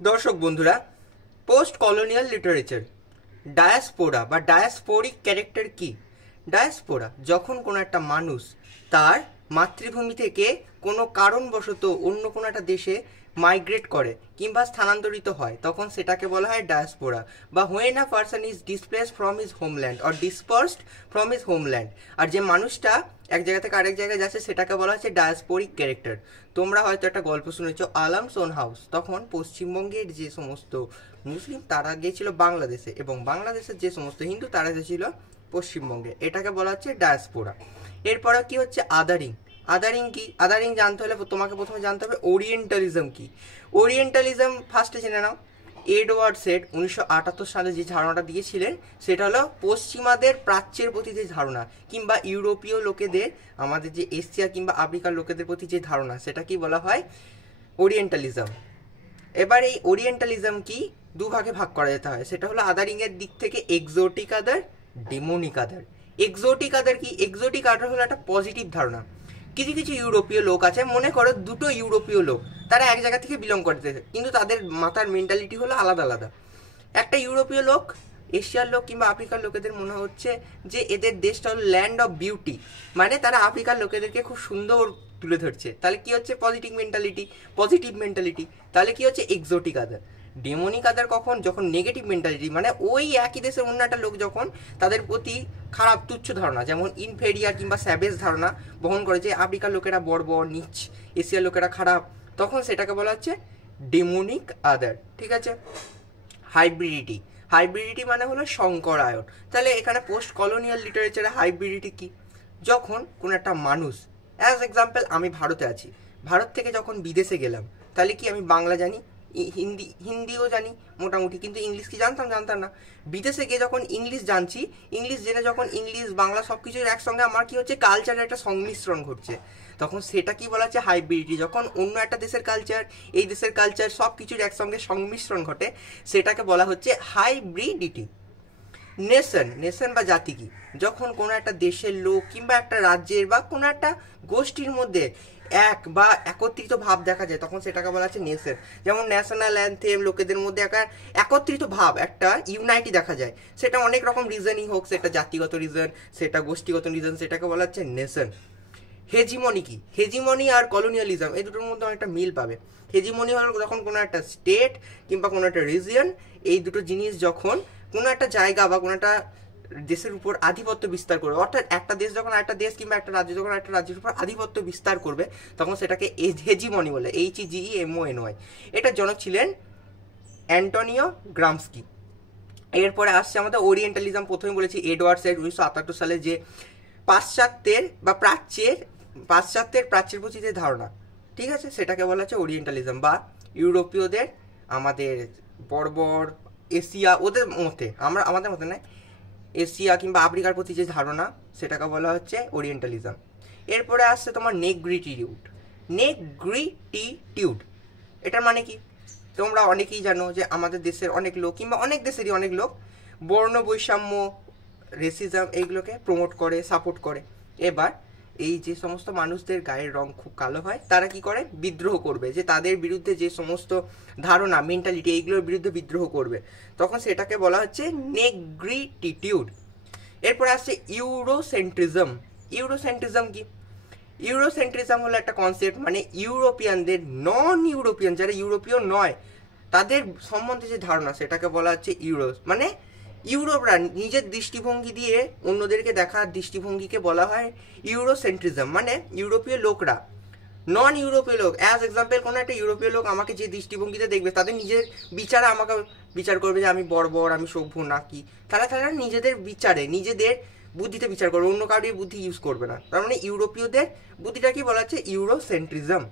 দর্শক বন্ধুরা, post colonial literature diaspora বা ডায়াসপোরিক ক্যারেক্টার কি? ডায়াসপোরা যখন কোনো একটা মানুষ তার মাতৃভূমি থেকে কোনো কারণবশত অন্য কোনো একটা দেশে মাইগ্রেট করে কিংবা স্থানান্তরিত হয়, তখন সেটাকে বলা হয় ডায়াসপোরা। বা when a person is displaced from his homeland or dispersed from his homeland, আর যে মানুষটা এক জায়গা থেকে আরেক জায়গায় যাচ্ছে সেটাকে বলা হচ্ছে ডায়াসপোরিক ক্যারেক্টার। তোমরা হয়তো একটা গল্প শুনেছো আলামস ওন হাউস। তখন পশ্চিমবঙ্গের যে সমস্ত মুসলিম তারা গিয়েছিল বাংলাদেশে, এবং বাংলাদেশের যে সমস্ত হিন্দু তারা গিয়েছিল পশ্চিমবঙ্গে। এটাকে বলা হচ্ছে ডায়াসপোরা। এরপরে কি হচ্ছে আদারিং। আদারিং কি? আদারিং জানতে হলে তোমাকে প্রথমে জানতে হবে ওরিয়েন্টালিজম কি। ওরিয়েন্টালিজম ফার্স্টে জেনে নাও। এডওয়ার্ড সেড 1978 সালে যে ধারণাটা দিয়েছিলেন সেটা হলো পশ্চিমাদের প্রাচ্যের প্রতি যে ধারণা, কিংবা ইউরোপীয় লোকেদের আমাদের যে এশিয়া কিংবা আফ্রিকার লোকেদের প্রতি যে ধারণা, সেটা কি বলা হয়? ওরিয়েন্টালিজম। এবার এই ওরিয়েন্টালিজম কি দুভাগে ভাগ করা যেতে হয়, সেটা হলো আদারিং এর দিক থেকে এক্সোটিক আদার, ডেমোনিক আদার। এক্সোটিক আদার কি? এক্সোটিক আদার হলো একটা পজিটিভ ধারণা। কিছু কিছু ইউরোপীয় লোক আছে, মনে করো দুটো ইউরোপীয় লোক, তারা এক জায়গা থেকে বিলং করতেছে কিন্তু তাদের মাথার মেন্টালিটি হলো আলাদা আলাদা। একটা ইউরোপীয় লোক এশিয়ার লোক কিংবা আফ্রিকার লোকেদের মনে হচ্ছে যে এদের দেশটা হলো ল্যান্ড অফ বিউটি, মানে তারা আফ্রিকার লোকেদেরকে খুব সুন্দর তুলে ধরছে, তাহলে কি হচ্ছে পজিটিভ মেন্টালিটি। পজিটিভ মেন্টালিটি তাহলে কি হচ্ছে এক্সোটিক আদার। ডেমোনিক আদার কখন? যখন নেগেটিভ মেন্টালিটি, মানে ওই একই দেশের অন্য একটা লোক যখন তাদের প্রতি খারাপ তুচ্ছ ধারণা, যেমন ইনফেরিয়ার কিংবা স্যাভেজ ধারণা বহন করে, যে আফ্রিকার লোকেরা বর্বর নীচ, এশিয়ার লোকেরা খারাপ, তখন সেটাকে বলা হচ্ছে ডেমোনিক আদার। ঠিক আছে। হাইব্রিডিটি। হাইব্রিডিটি মানে হলো সংকরায়ন। তাহলে এখানে পোস্ট কলোনিয়াল লিটারেচারে হাইব্রিডিটি কি? যখন কোনো একটা মানুষ, অ্যাজ এক্সাম্পল আমি ভারতে আছি, ভারত থেকে যখন বিদেশে গেলাম, তাহলে কি আমি বাংলা জানি, হিন্দিও জানি মোটামুটি, কিন্তু ইংলিশ কি জানতাম? জানতাম না। বিদেশে গিয়ে যখন ইংলিশ জানছি, ইংলিশ জেনে যখন ইংলিশ বাংলা সব কিছুর একসঙ্গে আমার কি হচ্ছে, কালচারের একটা সংমিশ্রণ ঘটছে, তখন সেটা কি বলা হচ্ছে হাইব্রিডিটি। যখন অন্য একটা দেশের কালচার, এই দেশের কালচার সব কিছুর একসঙ্গে সংমিশ্রণ ঘটে, সেটাকে বলা হচ্ছে হাইব্রিডিটি। নেশন। নেশন বা জাতি কি? যখন কোনো একটা দেশের লোক কিংবা একটা রাজ্যের বা কোনো একটা গোষ্ঠীর মধ্যে এক বা একত্রিত ভাব দেখা যায়, তখন সেটাকে বলা হচ্ছে নেশন। যেমন ন্যাশনাল অ্যানথেম, লোকেদের মধ্যে একটা একত্রিত ভাব, একটা ইউনাইটি দেখা যায়, সেটা অনেক রকম রিজনই হোক, সেটা জাতিগত রিজন, সেটা গোষ্ঠীগত রিজন, সেটাকে বলা হচ্ছে নেশন। হেজিমনি কি? হেজিমনি আর কলোনিয়ালিজম এই দুটোর মধ্যে অনেকটা মিল পাবে। হেজিমনি হলো যখন কোনো একটা স্টেট কিংবা কোনো একটা রিজিয়ন, এই দুটো জিনিস যখন কোনো একটা জায়গা বা কোনো একটা দেশের উপর আধিপত্য বিস্তার করবে, অর্থাৎ একটা দেশ যখন একটা দেশ কিংবা একটা রাজ্য যখন একটা রাজ্যের উপর আধিপত্য বিস্তার করবে, তখন সেটাকে হেজিমনি বলে। HEGEMONY। এটার জনক ছিলেন অ্যান্টনিও গ্রামস্কি। এরপরে আসছে আমাদের ওরিয়েন্টালিজম। প্রথমে বলেছি এডওয়ার্ড সেড 1978 সালে, যে পাশ্চাত্যের বা প্রাচ্যের প্রতি যে ধারণা, ঠিক আছে, সেটাকে বলা হচ্ছে ওরিয়েন্টালিজম। বা ইউরোপীয়দের আমাদের বর্বর এশিয়া ওদের মতে, আমাদের মতে নয়, এশিয়া কিংবা আফ্রিকার প্রতি যে ধারণা, সেটাকে বলা হচ্ছে ওরিয়েন্টালিজম। এরপরে আসছে তোমার নেগ্রিটিউড। নেগ্রিটিউড এটার মানে কি? তোমরা অনেকেই জানো যে আমাদের দেশের অনেক লোক কিংবা অনেক দেশেরই অনেক লোক বর্ণ বৈষম্য, রেসিজম এইগুলোকে প্রমোট করে, সাপোর্ট করে। এবার এই যে সমস্ত মানুষদের গায়ের রং খুব কালো হয়, তারা কি করে? বিদ্রোহ করবে, যে তাদের বিরুদ্ধে যে সমস্ত ধারণা, মেন্টালিটি, এইগুলোর বিরুদ্ধে বিদ্রোহ করবে, তখন সেটাকে বলা হচ্ছে নেগ্রিটিউড। এরপরে আসছে ইউরোসেন্ট্রিজম। ইউরোসেন্ট্রিজম কি? ইউরোসেন্ট্রিজম হলো একটা কনসেপ্ট, মানে ইউরোপিয়ানদের, নন ইউরোপিয়ান যারা ইউরোপীয় নয়, তাদের সম্বন্ধে যে ধারণা, সেটাকে বলা হচ্ছে ইউরোস। মানে ইউরোপরা নিজের দৃষ্টিভঙ্গি দিয়ে অন্যদেরকে দেখার দৃষ্টিভঙ্গিকে বলা হয় ইউরোসেন্ট্রিজম। মানে ইউরোপীয় লোকরা নন ইউরোপীয় লোক, অ্যাজ এক্সাম্পল কোনো একটা ইউরোপীয় লোক আমাকে যে দৃষ্টিভঙ্গিতে দেখবে, তাদের নিজের বিচারে আমাকে বিচার করবে যে আমি বর্বর, আমি সভ্য নাকি, তারা নিজেদের বিচারে, নিজেদের বুদ্ধিতে বিচার করবে, অন্য কারোর বুদ্ধি ইউজ করবে না। তার মানে ইউরোপীয়দের বুদ্ধিটা কি বলা হচ্ছে ইউরোসেন্ট্রিজম।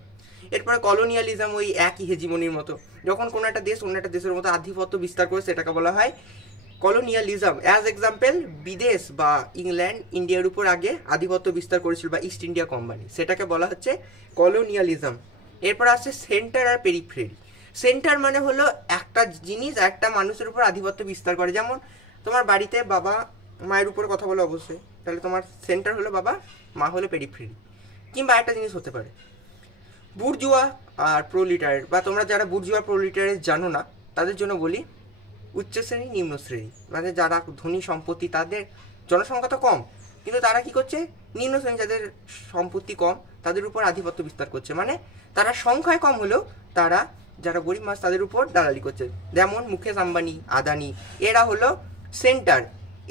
এরপরে কলোনিয়ালিজম, ওই একই হেজিমনির মতো, যখন কোনো একটা দেশ অন্য একটা দেশের মতো আধিপত্য বিস্তার করে, সেটাকে বলা হয় কলোনিয়ালিজম। অ্যাজ এক্সাম্পল বিদেশ বা ইংল্যান্ড ইন্ডিয়ার উপর আগে আধিপত্য বিস্তার করেছিল, বা ইস্ট ইন্ডিয়া কোম্পানি, সেটাকে বলা হচ্ছে কলোনিয়ালিজম। এরপর আসছে সেন্টার আর পেরিফেরি। সেন্টার মানে হলো একটা জিনিস একটা মানুষের উপর আধিপত্য বিস্তার করে, যেমন তোমার বাড়িতে বাবা মায়ের উপরে কথা বলে অবশ্যই, তাহলে তোমার সেন্টার হলো বাবা, মা হলো পেরিফেরি। কিংবা একটা জিনিস হতে পারে বুর্জুয়া আর প্রোলিটারেট, বা তোমরা যারা বুর্জুয়া প্রোলিটারেট জানো না তাদের জন্য বলি, উচ্চ শ্রেণী নিম্ন শ্রেণী, মানে যারা ধনী সম্পত্তি, তাদের জনসংখ্যা তো কম, কিন্তু তারা কি করছে, নিম্ন শ্রেণী যাদের সম্পত্তি কম তাদের উপর আধিপত্য বিস্তার করছে, মানে তারা সংখ্যায় কম হলেও তারা যারা গরিব মানুষ তাদের উপর দালালি করছে। যেমন মুকেশ আম্বানি, আদানি, এরা হলো সেন্টার,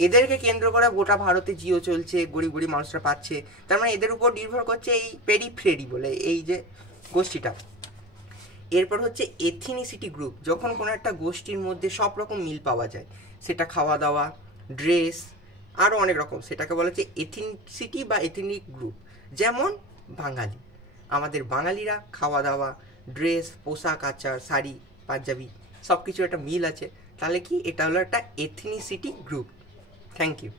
এদেরকে কেন্দ্র করে গোটা ভারতে জিও চলছে, গরিব গরিব মানুষরা পাচ্ছে, তার মানে এদের উপর নির্ভর করছে এই পেরিফেরি বলে এই যে গোষ্ঠীটা। এরপর হচ্ছে এথনিসিটি গ্রুপ, যখন কোনো একটা গোষ্ঠীর মধ্যে সব রকম মিল পাওয়া যায়, সেটা খাওয়া দাওয়া, ড্রেস, আরও অনেক রকম, সেটাকে বলা হচ্ছে এথনিসিটি বা এথনিক গ্রুপ। যেমন বাঙালি, আমাদের বাঙালিরা খাওয়া দাওয়া, ড্রেস, পোশাক আচার, শাড়ি, পাঞ্জাবি, সব কিছু একটা মিল আছে, তাহলে কি এটা হলো একটা এথনিসিটি গ্রুপ। Thank you.